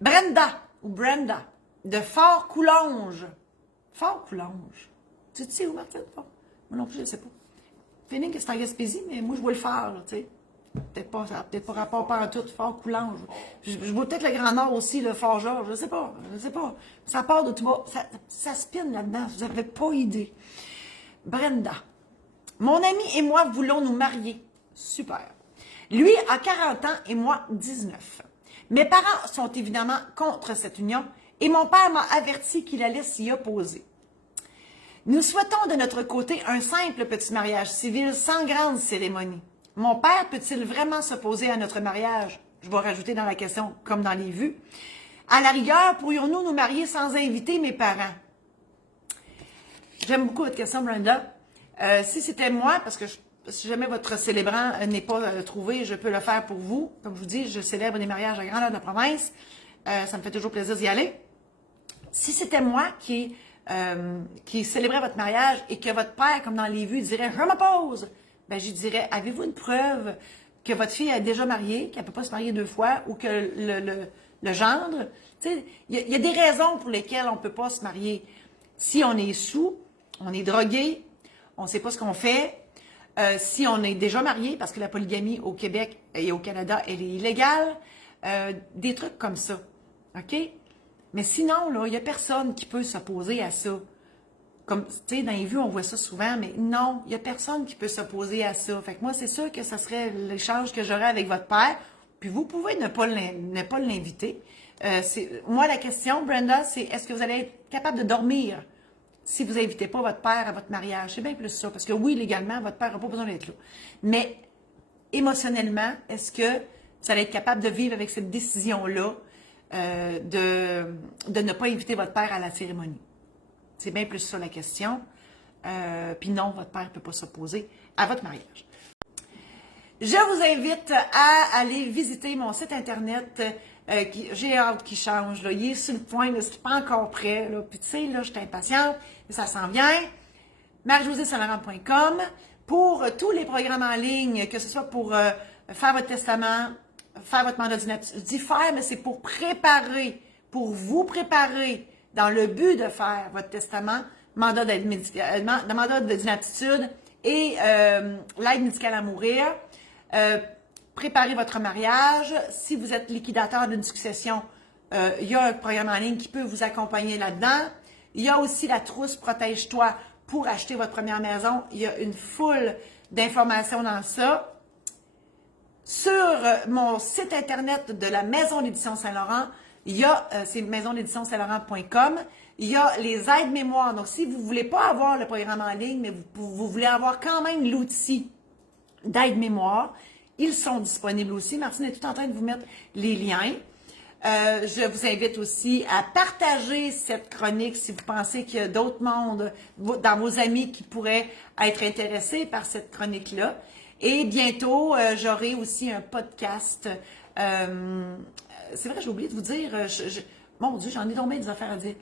Brenda ou Brenda de Fort-Coulonge. Fort-Coulonge. Tu sais où, Martine? Moi non plus, je ne sais pas. Feeling que c'est en Gaspésie, mais moi, je vois le phare, tu sais. Peut-être pas, ça n'a peut-être pas rapport par tout, Fort-Coulonge. Je vois peut-être le Grand Nord aussi, le Fort-Georges, je sais pas. Ça part de tout bas, ça spinne là-dedans, vous n'avez pas idée. Brenda. Mon ami et moi voulons nous marier. Super. Lui a 40 ans et moi 19. Mes parents sont évidemment contre cette union et mon père m'a averti qu'il allait s'y opposer. Nous souhaitons de notre côté un simple petit mariage civil sans grande cérémonie. Mon père peut-il vraiment s'opposer à notre mariage? Je vais rajouter dans la question, comme dans les vues. À la rigueur, pourrions-nous nous marier sans inviter mes parents? J'aime beaucoup votre question, Brenda. Si c'était moi, parce que si jamais votre célébrant n'est pas trouvé, je peux le faire pour vous. Comme je vous dis, je célèbre des mariages à grandeur de province. Ça me fait toujours plaisir d'y aller. Si c'était moi qui célébrait votre mariage et que votre père, comme dans les vues, dirait « Je m'oppose », ben je dirais « Avez-vous une preuve que votre fille est déjà mariée, qu'elle ne peut pas se marier 2 fois ou que le gendre… » Tu sais, il y a des raisons pour lesquelles on ne peut pas se marier. Si on est sous, on est drogué, on ne sait pas ce qu'on fait. Si on est déjà marié, parce que la polygamie au Québec et au Canada, elle est illégale. Des trucs comme ça. OK? Mais sinon, là, il n'y a personne qui peut s'opposer à ça. Comme, tu sais, dans les vues, on voit ça souvent, mais non, il n'y a personne qui peut s'opposer à ça. Fait que moi, c'est sûr que ça serait l'échange que j'aurais avec votre père. Puis vous pouvez ne pas l'inviter. Moi, la question, Brenda, c'est est-ce que vous allez être capable de dormir si vous n'invitez pas votre père à votre mariage? C'est bien plus ça. Parce que oui, légalement, votre père n'a pas besoin d'être là. Mais émotionnellement, est-ce que vous allez être capable de vivre avec cette décision-là de ne pas inviter votre père à la cérémonie? C'est bien plus ça la question. Puis non, votre père ne peut pas s'opposer à votre mariage. Je vous invite à aller visiter mon site internet. J'ai hâte qu'il change. Là. Il est sur le point, c'est pas encore prêt. Là. Puis tu sais, là, je suis impatiente, mais ça s'en vient. Marie-Josée-Saint-Laurent.com pour tous les programmes en ligne, que ce soit pour faire votre testament, faire votre mandat d'inaptitude. Je dis faire, mais c'est pour préparer, pour vous préparer dans le but de faire votre testament, mandat d'inaptitude et l'aide médicale à mourir. Préparez votre mariage. Si vous êtes liquidateur d'une succession, il y a un programme en ligne qui peut vous accompagner là-dedans. Il y a aussi la trousse Protège-toi pour acheter votre première maison. Il y a une foule d'informations dans ça. Sur mon site internet de la Maison d'édition Saint-Laurent, il y a, c'est maisondéditionsaint-laurent.com, il y a les aides mémoire. Donc, si vous ne voulez pas avoir le programme en ligne, mais vous voulez avoir quand même l'outil d'aide mémoire, ils sont disponibles aussi. Martine est tout en train de vous mettre les liens. Je vous invite aussi à partager cette chronique si vous pensez qu'il y a d'autres mondes dans vos amis qui pourraient être intéressés par cette chronique-là. Et bientôt, j'aurai aussi un podcast. C'est vrai, j'ai oublié de vous dire, mon Dieu, j'en ai donc bien des affaires à dire.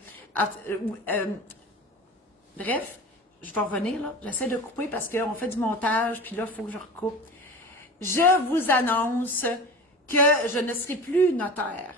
Bref, je vais revenir là. J'essaie de couper parce qu'on fait du montage, puis là, il faut que je recoupe. Je vous annonce que je ne serai plus notaire.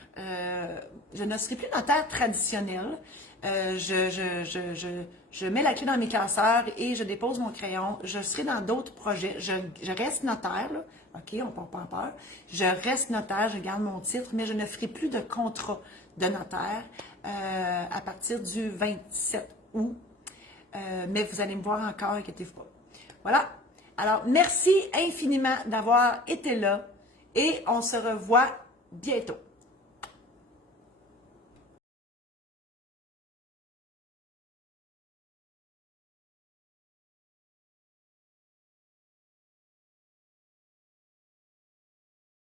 Je ne serai plus notaire traditionnel. Je mets la clé dans mes classeurs et je dépose mon crayon. Je serai dans d'autres projets. Je reste notaire, là. OK, on ne part pas en peur. Je reste notaire, je garde mon titre, mais je ne ferai plus de contrat de notaire à partir du 27 août. Mais vous allez me voir encore, inquiétez-vous pas. Voilà. Alors, merci infiniment d'avoir été là et on se revoit bientôt.